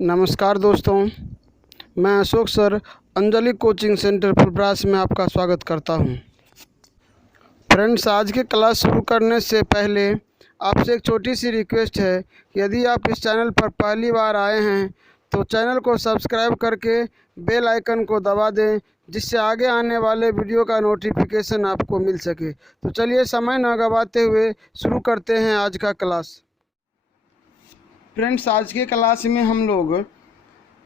नमस्कार दोस्तों, मैं Ashok sir Anjali coaching centre Phulparas में आपका स्वागत करता हूं। फ्रेंड्स, आज की क्लास शुरू करने से पहले आपसे एक छोटी सी रिक्वेस्ट है कि यदि आप इस चैनल पर पहली बार आए हैं तो चैनल को सब्सक्राइब करके बेल आइकन को दबा दें, जिससे आगे आने वाले वीडियो का नोटिफिकेशन आपको मिल सके। तो चलिए समय न गंवाते हुए शुरू करते हैं आज का क्लास। फ्रेंड्स, आज के क्लास में हम लोग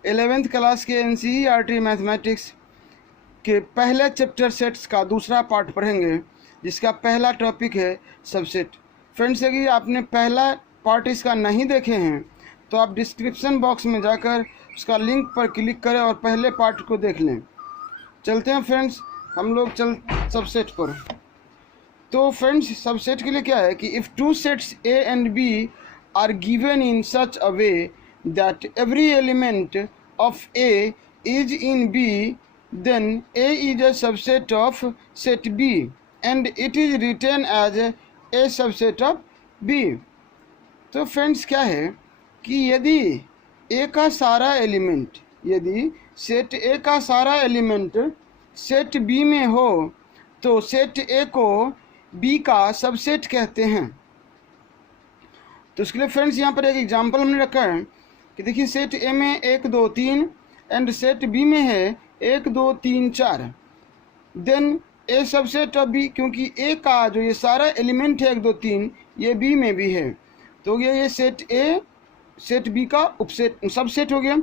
11th क्लास के NCERT मैथमेटिक्स के पहले चैप्टर सेट्स का दूसरा पार्ट पढ़ेंगे, जिसका पहला टॉपिक है सबसेट। फ्रेंड्स, यदि आपने पहला पार्ट इसका नहीं देखे हैं तो आप डिस्क्रिप्शन बॉक्स में जाकर उसका लिंक पर क्लिक करें और पहले पार्ट को देख लें। चलते हैं फ्रेंड्स, हम लोग सबसेट पर। तो फ्रेंड्स, सबसेट के लिए क्या है कि if two sets A and B are given in such a way that every element of A is in B, then A is a subset of set B and it is written as a subset of B। तो friends, क्या है कि यदि A का सारा element, यदि set A का सारा एलिमेंट सेट B में हो तो सेट A को B का सबसेट कहते हैं। तो उसके लिए फ्रेंड्स यहाँ पर एक एग्जांपल हमने रखा है कि देखिए, सेट ए में 1 2 3 एंड सेट बी में है 1 2 3 4। Then a subset of b, क्योंकि ए का जो ये सारा एलिमेंट है 1 2 3 ये बी में भी है, तो ये सेट ए सेट बी का उपसेट सबसेट हो गया,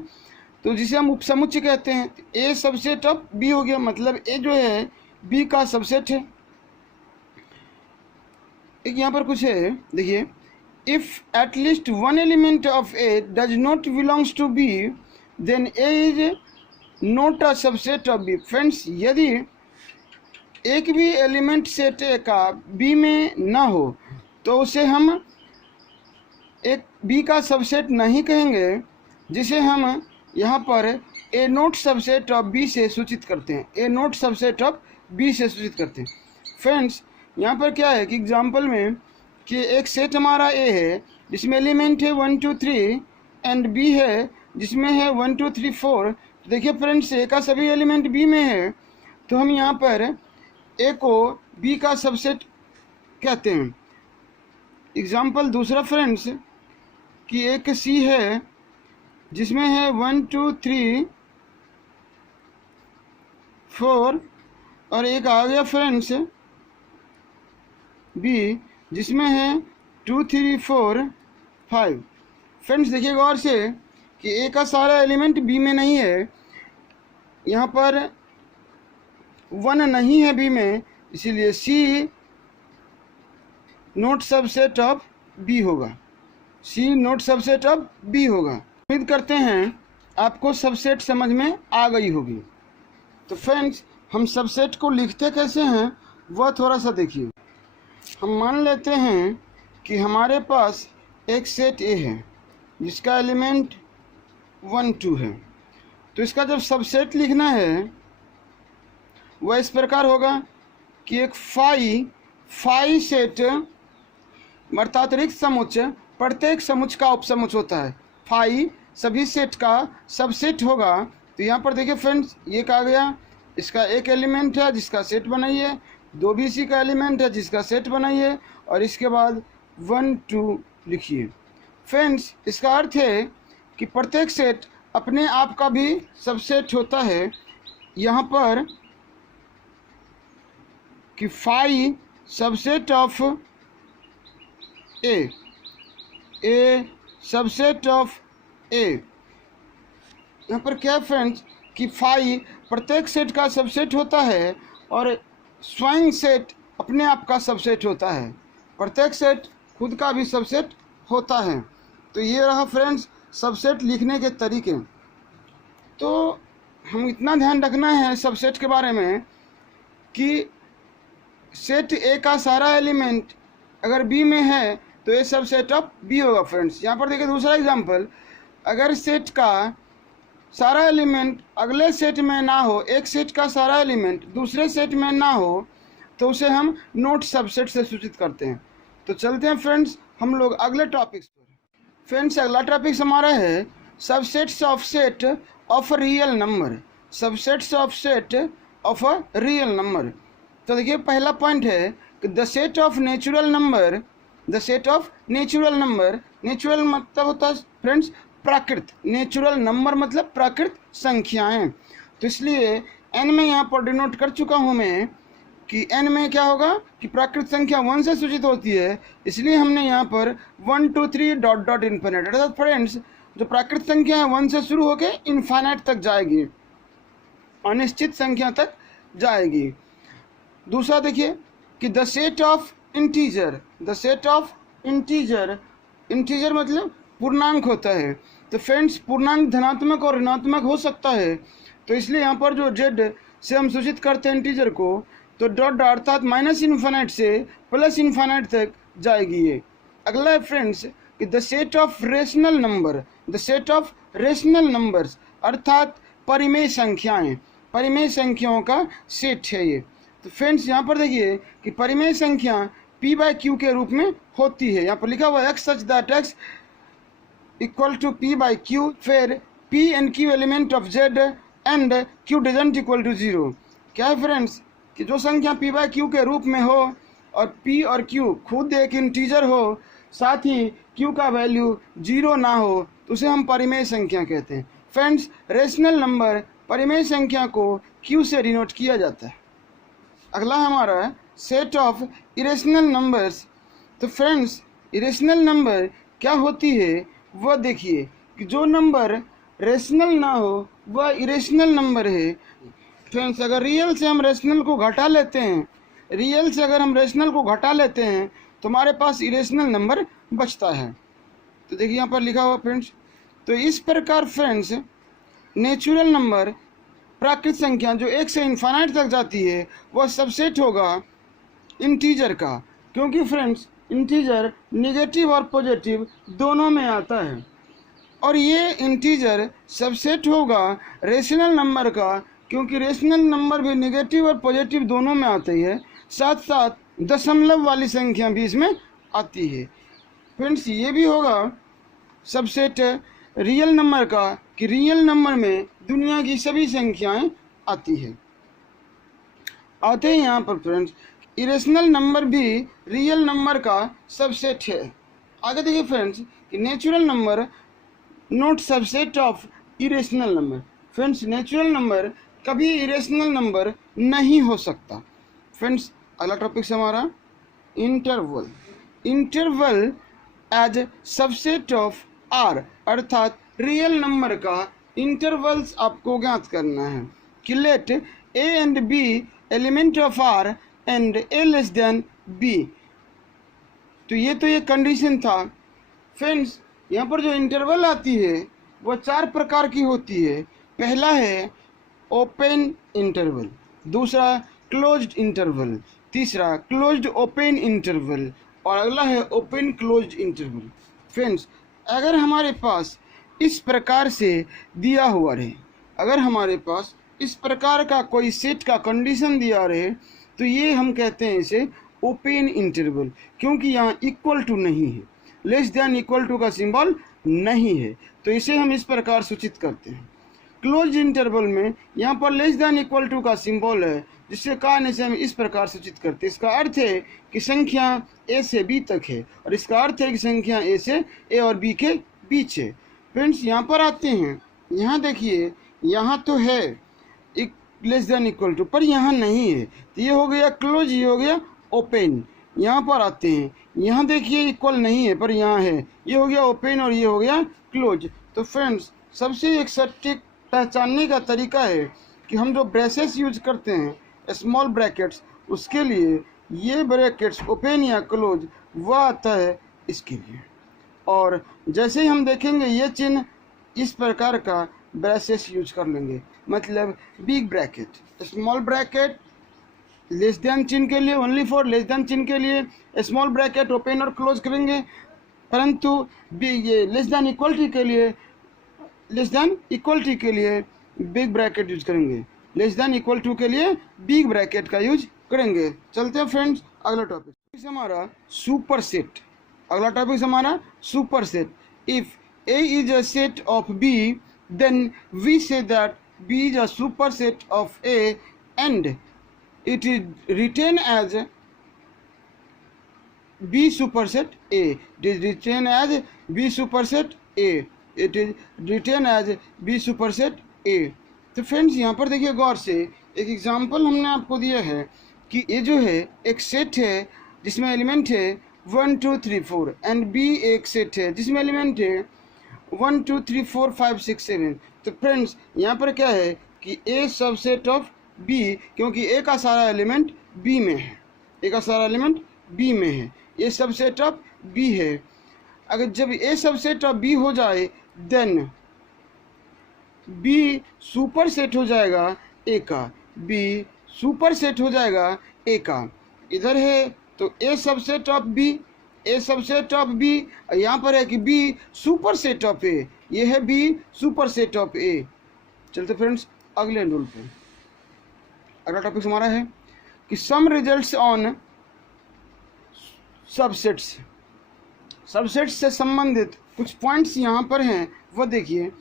तो जिसे हम उपसमुच्चय कहते हैं। ए सबसेट ऑफ बी हो गया, मतलब ए जो है बी का सबसेट है। एक यहाँ पर कुछ है, देखिए, if at least one element of A does not belongs to B, then A is not a subset of B। Friends, यदि एक भी एलिमेंट सेट A का B में ना हो तो उसे हम एक B का सबसेट नहीं कहेंगे, जिसे हम यहाँ पर A note subset of B से सूचित करते हैं। A note subset of B से सूचित करते हैं। फ्रेंड्स, यहाँ पर क्या है कि एग्जाम्पल में कि एक सेट हमारा A है जिसमें एलिमेंट है 1 2 3 एंड B है जिसमें है 1 2 3 4। तो देखिए फ्रेंड्स, A का सभी एलिमेंट B में है, तो हम यहाँ पर A को B का सबसेट कहते हैं। एग्जाम्पल दूसरा फ्रेंड्स, कि एक C है जिसमें है 1 2 3 4 और एक आ गया फ्रेंड्स B जिसमें है 2 3 4 5। फ्रेंड्स, देखिए गौर से कि A का सारा एलिमेंट B में नहीं है, यहाँ पर 1 नहीं है B में, इसीलिए C note subset of B होगा। C note subset of B होगा। उम्मीद करते हैं आपको सबसेट समझ में आ गई होगी। तो फ्रेंड्स, हम सबसेट को लिखते कैसे हैं वह थोड़ा सा देखिए। हम मान लेते हैं कि हमारे पास एक सेट A है जिसका एलिमेंट 1 2 है, तो इसका जब सबसेट लिखना है वह इस प्रकार होगा कि एक फाई सेट अर्थात रिक्त समुच्चय प्रत्येक समुच्चय का उपसमुच्चय होता है। फाई सभी सेट का सबसेट होगा। तो यहाँ पर देखिए फ्रेंड्स, ये कहा गया इसका एक एलिमेंट है जिसका सेट बनाइए, 2 BC का एलिमेंट है जिसका सेट बनाइए और इसके बाद 1 2 लिखिए। फ्रेंड्स, इसका अर्थ है कि प्रत्येक सेट अपने आप का भी सबसेट होता है। यहाँ पर कि phi subset of A subset of A. यहाँ पर क्या फ्रेंड्स कि फाई प्रत्येक सेट का सबसेट होता है और स्वयं सेट अपने आप का सबसेट होता है। प्रत्येक सेट खुद का भी सबसेट होता है। तो ये रहा फ्रेंड्स सबसेट लिखने के तरीके। तो हम इतना ध्यान रखना है सबसेट के बारे में कि सेट A का सारा एलिमेंट अगर B में है तो ये सबसेट ऑफ B होगा। फ्रेंड्स, यहाँ पर देखिए दूसरा एग्जांपल, अगर सेट का सारा एलिमेंट अगले सेट में ना हो, एक सेट का सारा एलिमेंट दूसरे सेट में ना हो, तो उसे हम नोट सबसेट से सूचित करते हैं। तो चलते हैं फ्रेंड्स हम लोग अगले टॉपिक्स पर। फ्रेंड्स, अगला टॉपिक्स हमारा है subsets of set of a real number, subsets of set of a real number. तो देखिए पहला पॉइंट है कि the set of natural number, the set of natural number, natural मतलब होता है फ्रेंड्स प्राकृत, नेचुरल नंबर मतलब प्राकृत संख्याएं। तो इसलिए एन में यहाँ पर डिनोट कर चुका हूँ मैं कि एन में क्या होगा कि प्राकृत संख्या 1 से सूचित होती है, इसलिए हमने यहाँ पर 1 2 3 डॉट डॉट इन्फिनिट, अर्थात फ्रेंड्स जो प्राकृत संख्या है 1 से शुरू होकर इन्फिनिट तक जाएगी, अनिश्चित संख्या तक जाएगी। दूसरा देखिए कि the set of integer, the set of integer, integer मतलब पूर्णांक होता है। तो फ्रेंड्स पूर्णांक धनात्मक और ऋणात्मक हो सकता है, तो इसलिए यहाँ पर जो जेड से हम सूचित करते हैं इंटीजर को, तो डॉट डॉट अर्थात माइनस इन्फिनिट से प्लस इन्फिनिट तक जाएगी ये। अगला है फ्रेंड्स कि the set of rational number, the set of rational numbers अर्थात परिमेय संख्याएं, परिमेय संख्याओं का सेट है ये। तो फ्रेंड्स यहाँ पर देखिए कि परिमेय संख्या p बाय क्यू के रूप में होती है। यहाँ पर लिखा हुआ x such that x equal to p by q, फिर p and q element of z and q doesn't equal to 0। क्या है फ्रेंड्स कि जो संख्या p बाय क्यू के रूप में हो और p और q खुद एक इंटीजर हो, साथ ही q का वैल्यू 0 ना हो, तो उसे हम परिमेय संख्या कहते हैं। फ्रेंड्स रेशनल नंबर परिमेय संख्या को q से डिनोट किया जाता है। अगला हमारा सेट ऑफ इरेशनल नंबर्स। तो फ्रेंड्स इरेशनल नंबर क्या होती है वह देखिए कि जो नंबर रेशनल ना हो वह इरेशनल नंबर है। फ्रेंड्स अगर रियल से हम रेशनल को घटा लेते हैं, रियल से अगर हम रेशनल को घटा लेते हैं तो हमारे पास इरेशनल नंबर बचता है। तो देखिए यहाँ पर लिखा हुआ फ्रेंड्स, तो इस प्रकार फ्रेंड्स नेचुरल नंबर प्राकृत संख्या जो 1 से इन्फिनिट तक जाती है वह सबसेट होगा इंटीजर का, क्योंकि फ्रेंड्स इंटीजर नेगेटिव और पॉजिटिव दोनों में आता है, और ये इंटीजर सबसेट होगा रेशनल नंबर का, क्योंकि रेशनल नंबर भी नेगेटिव और पॉजिटिव दोनों में आती है, साथ साथ दशमलव वाली संख्या भी इसमें आती है। फ्रेंड्स ये भी होगा सबसेट रियल नंबर का कि रियल नंबर में दुनिया की सभी संख्याएं आती है। आते हैं यहाँ पर फ्रेंड्स इरेशनल नंबर भी रियल नंबर का सबसेट है। आगे देखिए फ्रेंड्स कि natural number not subset of irrational number. Friends natural number कभी इरेशनल नंबर नहीं हो सकता। फ्रेंड्स अगला टॉपिक से हमारा interval, interval as subset of r, अर्थात रियल नंबर का इंटरवल्स आपको ज्ञात करना है कि let a and b element of r and a less than b. तो ये कंडीशन था। फ्रेंड्स यहाँ पर जो इंटरवल आती है वह 4 प्रकार की होती है। पहला है ओपन इंटरवल, दूसरा क्लोज्ड इंटरवल, तीसरा क्लोज्ड ओपन इंटरवल, और अगला है ओपन क्लोज्ड इंटरवल। फ्रेंड्स अगर हमारे पास इस प्रकार से दिया हुआ रहे, अगर हमारे पास इस प्रकार का कोई सेट का कंडीशन दिया रहे तो ये हम कहते हैं इसे ओपन इंटरवल, क्योंकि यहाँ इक्वल टू नहीं है, लेस देन इक्वल टू का सिंबल नहीं है, तो इसे हम इस प्रकार सूचित करते हैं। क्लोज इंटरवल में यहाँ पर लेस देन इक्वल टू का सिंबल है, जिसके कारण इसे हम इस प्रकार सूचित करते हैं। इसका अर्थ है कि संख्या ए से बी तक है, और इसका अर्थ है कि संख्या ए से ए और बी के बीच है। फ्रेंड्स यहाँ पर आते हैं, यहाँ देखिए यहाँ तो है लेस देन इक्वल टू, पर यहाँ नहीं है, तो ये हो गया क्लोज, ये हो गया ओपन। यहाँ पर आते हैं, यहाँ देखिए इक्वल नहीं है पर यहाँ है, ये हो गया ओपन और ये हो गया क्लोज। तो फ्रेंड्स सबसे एक सटीक पहचानने का तरीका है कि हम जो ब्रेसेस यूज करते हैं स्मॉल ब्रैकेट्स, उसके लिए ये ब्रैकेट्स ओपन या क्लोज वह आता है इसके लिए। और जैसे ही हम देखेंगे ये चिन्ह इस प्रकार का ब्रेसेस यूज कर लेंगे, मतलब big bracket, small bracket less than चिन्ह के लिए, ओनली फॉर लेस देन चिन्ह के लिए स्मॉल ब्रैकेट ओपन और क्लोज करेंगे, परंतु ये लेस देन इक्वलिटी के लिए, लेस देन इक्वलिटी के लिए बिग ब्रैकेट यूज करेंगे, लेस देन इक्वल टू के लिए बिग ब्रैकेट का यूज करेंगे। चलते हैं फ्रेंड्स अगला टॉपिक हमारा सुपर सेट। अगला टॉपिक हमारा super set. If A is a set of B, then we say that B is a superset of A and it is written as B superset A. It is written as B superset A. It is written as B superset A. तो friends यहाँ पर देखिए गौर से, एक example हमने आपको दिया है कि ये जो है एक सेट है जिसमें एलिमेंट है 1 2 3 4 एंड बी एक सेट है जिसमें एलिमेंट है 1 2 3 4 5 6 7। तो फ्रेंड्स यहाँ पर क्या है कि ए सबसेट ऑफ बी, क्योंकि ए का सारा एलिमेंट बी में है, ए का सारा एलिमेंट बी में है, ए सबसेट ऑफ बी है। अगर जब ए सबसेट ऑफ बी हो जाए देन बी सुपर सेट हो जाएगा ए का, बी सुपर सेट हो जाएगा ए का। इधर है तो A subset of B, A subset of B, यहाँ पर है कि B superset of A, ये है B superset of A. चलते फ्रेंड्स अगले रूल पे। अगला टॉपिक हमारा है कि सम रिजल्ट्स ऑन सबसेट्स। सबसेट्स से संबंधित कुछ पॉइंट्स यहाँ पर हैं, वो देखिए।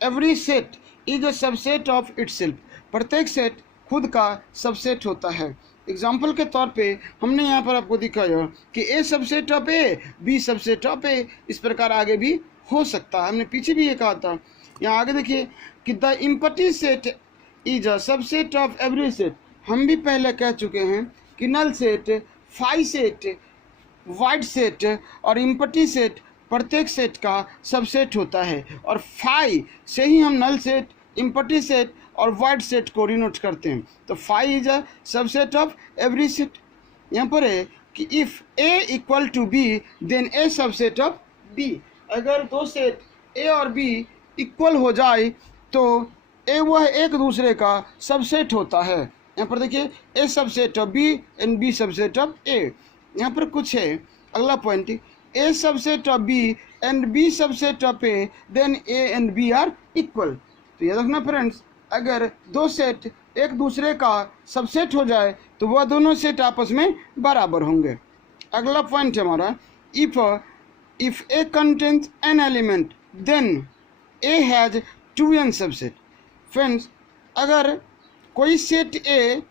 Every set is a subset of itself. प्रत्येक सेट खुद का सबसेट होता है। एग्जाम्पल के तौर पे हमने यहाँ पर आपको दिखाया कि A subset of A, B subset of A, इस प्रकार आगे भी हो सकता है। हमने पीछे भी ये कहा था। यहाँ आगे देखिए कि the empty set is a subset of every set. हम भी पहले कह चुके हैं कि null set, phi set, void set और इम्पटी सेट प्रत्येक सेट का सबसेट होता है, और फाई से ही हम नल सेट, इम्पटी सेट और वाइड सेट को डिनोट करते हैं। तो phi is a subset of every set. यहाँ पर है कि if a equal to B then a subset of b. अगर दो सेट ए और बी इक्वल हो जाए तो ए वह एक दूसरे का सबसेट होता है। यहाँ पर देखिए A subset of B and B subset of A. यहाँ पर कुछ है अगला point, A subset of B and B subset of A then A and B are equal. तो याद रखना फ्रेंड्स, अगर दो सेट एक दूसरे का सबसेट हो जाए तो वह दोनों सेट आपस में बराबर होंगे। अगला पॉइंट है हमारा, if a contains n element then a has 2n subset. Friends, अगर कोई सेट ए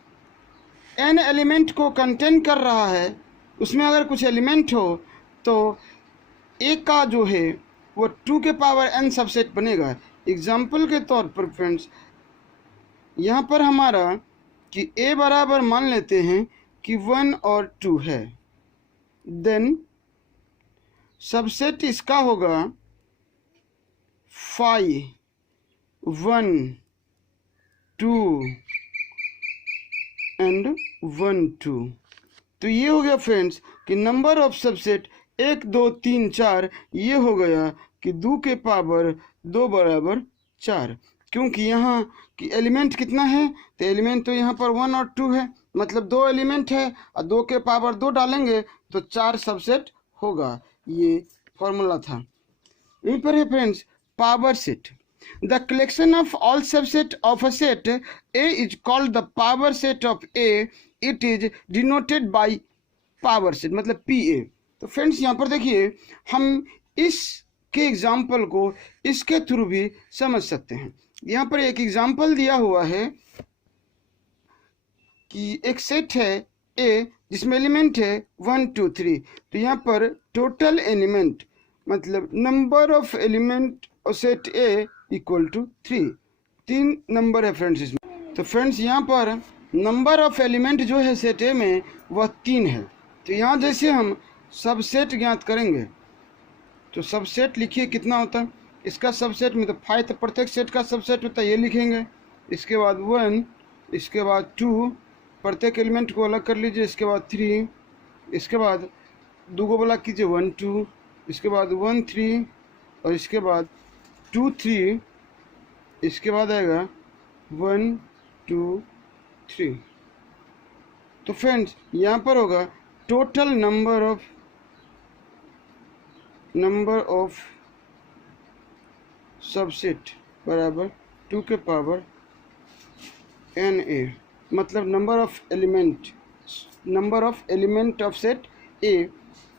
एन एलिमेंट को कंटेन कर रहा है, उसमें अगर कुछ एलिमेंट हो तो ए का जो है वो 2 के पावर n सबसेट बनेगा। एग्जाम्पल के तौर पर फ्रेंड्स यहाँ पर हमारा कि a बराबर मान लेते हैं कि 1 और 2 है, देन सबसेट इसका होगा 5 1 2 एंड 1 2। तो ये हो गया फ्रेंड्स कि नंबर ऑफ सबसेट 1 2 3 4। ये हो गया कि 2 के पावर 2 बराबर 4, क्योंकि यहाँ कि एलिमेंट कितना है, तो एलिमेंट तो यहाँ पर 1 और 2 है, मतलब 2 एलिमेंट है और 2 के पावर 2 डालेंगे तो 4 सबसेट होगा। ये फॉर्मूला था। यहीं पर है friends power set. The collection of all subset of a set A is called the power set of A. It is denoted by power set, मतलब पी ए। तो फ्रेंड्स यहाँ पर देखिए हम इसके एग्जाम्पल को इसके थ्रू भी समझ सकते हैं। यहाँ पर एक एग्जाम्पल दिया हुआ है कि एक सेट है ए जिसमें एलिमेंट है 1 2 3। तो यहाँ पर टोटल एलिमेंट मतलब नंबर ऑफ एलिमेंट और set a equal to 3। 3 number है फ्रेंड्स इसमें। तो फ्रेंड्स यहाँ पर नंबर ऑफ एलिमेंट जो है सेट ए में वह 3 है। तो यहाँ जैसे हम सबसेट ज्ञात करेंगे तो सबसेट लिखिए कितना होता है इसका सबसेट में, तो 5 तो प्रत्येक सेट का सबसेट होता है, ये लिखेंगे। इसके बाद 1, इसके बाद 2, प्रत्येक एलिमेंट को अलग कर लीजिए, इसके बाद 3, इसके बाद 2 को अलग कीजिए 1 2, इसके बाद 1 3 और इसके बाद 2 3, इसके बाद आएगा 1 2 3। तो फ्रेंड्स यहाँ पर होगा टोटल नंबर ऑफ सबसेट बराबर 2 के पावर एन ए, मतलब number of element of set ए।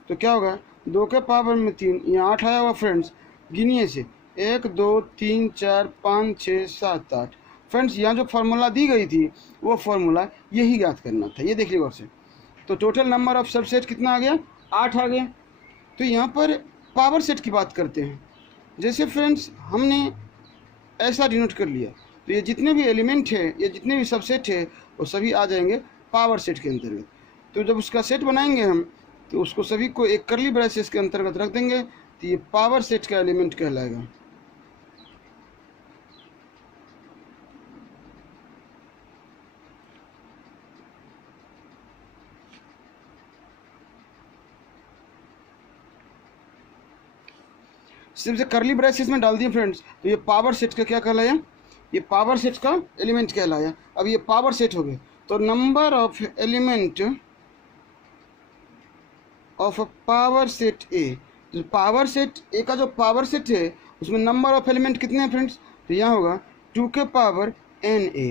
तो क्या होगा 2 के पावर में 3, यहाँ 8 आया हुआ फ्रेंड्स। गिनिए से 1 2 3 4 5 6 7 8। फ्रेंड्स यहाँ जो फार्मूला दी गई थी वो फार्मूला यही याद करना था। ये देखिए गौर से, तो टोटल नंबर ऑफ सबसेट कितना आ गया, 8 आ गया। तो यहाँ पर पावर सेट की बात करते हैं। जैसे फ्रेंड्स हमने ऐसा डिनोट कर लिया, तो ये जितने भी एलिमेंट है, ये जितने भी सबसेट है, वो सभी आ जाएंगे पावर सेट के अंतर्गत। तो जब उसका सेट बनाएंगे हम, तो उसको सभी को एक करली ब्रेसेस के अंतर्गत रख देंगे, तो ये पावर सेट का एलिमेंट कहलाएगा। सिर्फ से करली ब्रेसेस में डाल दिए फ्रेंड्स, तो ये पावर सेट का क्या कहलाया, ये पावर सेट का एलिमेंट कहलाया। अब ये पावर सेट हो गए, तो number of element of power set ए, जो पावर सेट ए का जो पावर सेट है उसमें नंबर ऑफ एलिमेंट कितने हैं फ्रेंड्स, तो यहाँ होगा 2 के पावर n a,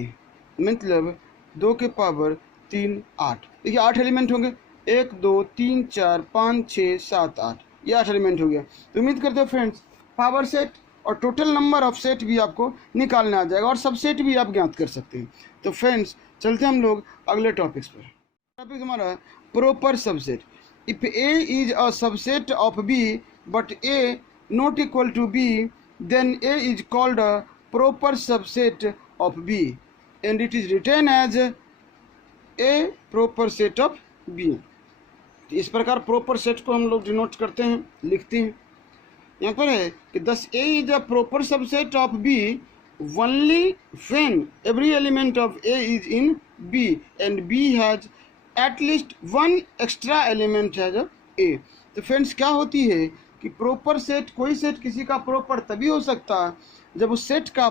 मतलब 2 के पावर 3 8। देखिए 8 एलिमेंट होंगे, 1 2 3 4 5 6 7 8, ये 8 एलिमेंट हो गया। तो उम्मीद करते हैं फ्रेंड्स पावर सेट और टोटल नंबर ऑफ सेट भी आपको निकालना आ जाएगा, और सबसेट भी आप ज्ञात कर सकते हैं। तो फ्रेंड्स चलते हम लोग अगले टॉपिक्स पर। टॉपिक हमारा proper subset. If a is a subset of b but a not equal to B, then a is called a proper subset of B and it is written as a proper set of b. इस प्रकार proper set को हम लोग denote करते हैं, लिखते हैं। यहाँ पर है कि thus A is a proper subset of B only when every element of A is in B and B has at least one extra element has A. तो फ्रेंड्स क्या होती है कि प्रॉपर सेट, कोई सेट किसी का प्रॉपर तभी हो सकता है जब उस सेट का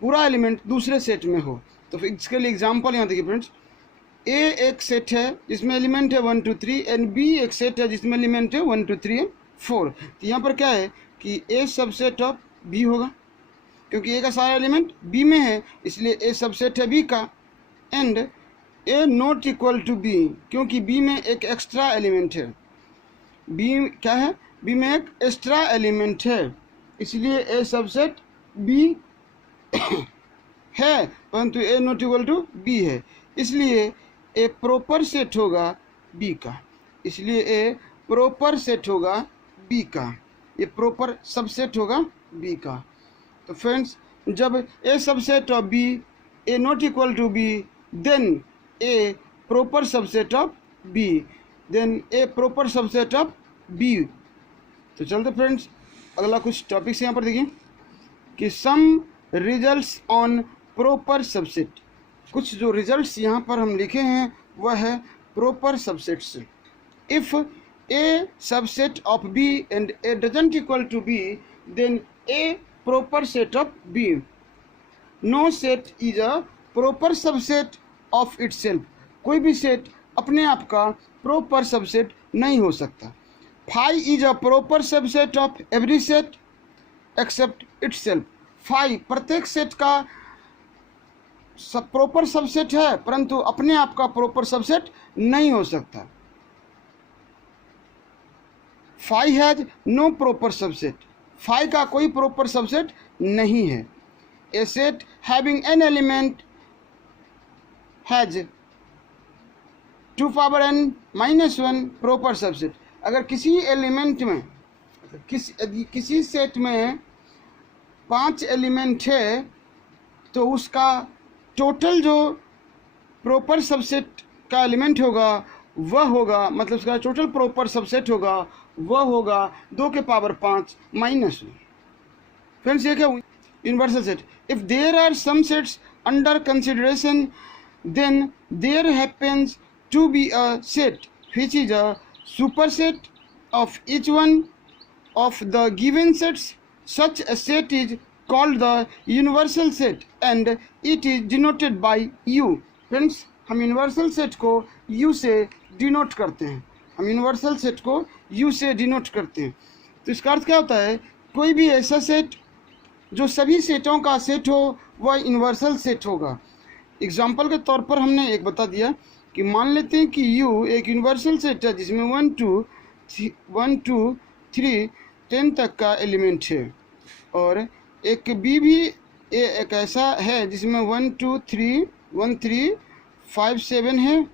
पूरा एलिमेंट दूसरे सेट में हो। तो इसके लिए एग्जांपल यहाँ देखिए फ्रेंड्स, ए एक सेट है जिसमें एलिमेंट है 1 2 3 एंड बी एक सेट है जिसमें एलिमेंट है 1 2 3 4। तो यहाँ पर क्या है कि ए सबसेट ऑफ बी होगा, क्योंकि ए का सारा एलिमेंट बी में है, इसलिए ए सबसेट है बी का। And a not equal to b, क्योंकि बी में एक एक्स्ट्रा एलिमेंट है। बी क्या है, बी में एक एक्स्ट्रा एलिमेंट है, इसलिए ए सबसेट बी है, परंतु ए नॉट इक्वल टू बी है, इसलिए ए प्रॉपर सेट होगा बी का। इसलिए ए प्रॉपर सेट होगा बी का, ये प्रॉपर सबसेट होगा बी का। तो फ्रेंड्स जब A subset of B A not equal to B, then A proper subset of B, then A proper subset of B. तो चलते फ्रेंड्स अगला कुछ टॉपिक्स यहाँ पर देखिए कि सम रिजल्ट्स ऑन प्रॉपर सबसेट। कुछ जो रिजल्ट्स यहाँ पर हम लिखे हैं वह है प्रॉपर सबसेट से। If a subset of B and a doesn't equal to B, then A proper set of b. No set is a proper subset of itself. कोई भी सेट अपने आप का प्रॉपर सबसेट नहीं हो सकता। Phi is a proper subset of every set except itself. Phi प्रत्येक set का प्रॉपर सबसेट है, परंतु अपने आप का प्रॉपर सबसेट नहीं हो सकता। Phi has no proper subset. Phi का कोई प्रॉपर सबसेट नहीं है। A set having n element has 2 power n minus 1 proper subset. अगर किसी एलिमेंट में, किसी सेट में 5 एलिमेंट है, तो उसका टोटल जो प्रॉपर सबसेट का एलिमेंट होगा वह होगा, मतलब उसका टोटल प्रॉपर सबसेट होगा वह होगा 2 के पावर 5 माइनस 1। फ्रेंड्स ये क्या हुई, universal set. If there are some sets under consideration, then there happens to be a set which is a superset of each one of the given sets. Such a set is called the universal set and it is denoted by U. Friends हम universal set को U से denote करते हैं। हम universal set को U से denote करते हैं। तो इसका अर्थ क्या होता है, कोई भी ऐसा सेट जो सभी सेटों का सेट हो वह यूनिवर्सल सेट होगा। एग्जाम्पल के तौर पर हमने एक बता दिया कि मान लेते हैं कि U एक यूनिवर्सल सेट है जिसमें 1 2 3 10 तक का एलिमेंट है। और एक बी भी एक ऐसा है जिसमें 1 2 3 1 3 5 7 है,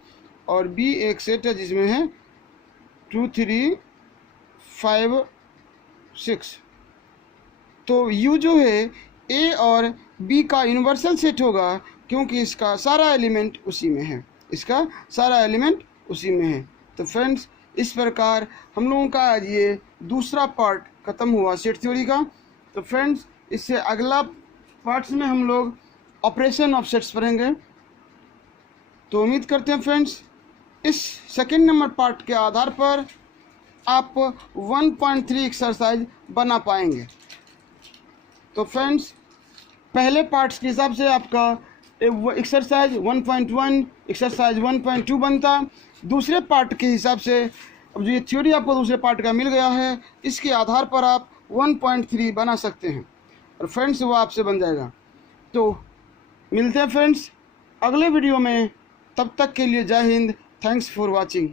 और बी एक सेट है जिसमें है 2 3 5 6। तो यू जो है ए और बी का यूनिवर्सल सेट होगा, क्योंकि इसका सारा एलिमेंट उसी में है, इसका सारा एलिमेंट उसी में है। तो फ्रेंड्स, इस प्रकार हम लोगों का आज ये दूसरा पार्ट ख़त्म हुआ सेट थ्योरी का। तो फ्रेंड्स, इससे अगला पार्ट्स में हम लोग ऑपरेशन ऑफ सेट्स पढ़ेंगे। तो उम्मीद करते हैं फ्रेंड्स, इस सेकेंड नंबर पार्ट के आधार पर आप 1.3 एक्सरसाइज बना पाएंगे। तो फ्रेंड्स, पहले पार्ट्स के हिसाब से आपका एक्सरसाइज 1.1 एक्सरसाइज 1.2 बनता। दूसरे पार्ट के हिसाब से अब जो ये थ्योरी आपको दूसरे पार्ट का मिल गया है, इसके आधार पर आप 1.3 बना सकते हैं, और फ्रेंड्स वो आपसे बन जाएगा। तो मिलते हैं फ्रेंड्स अगले वीडियो में, तब तक के लिए जय हिंद, थैंक्स फॉर वॉचिंग।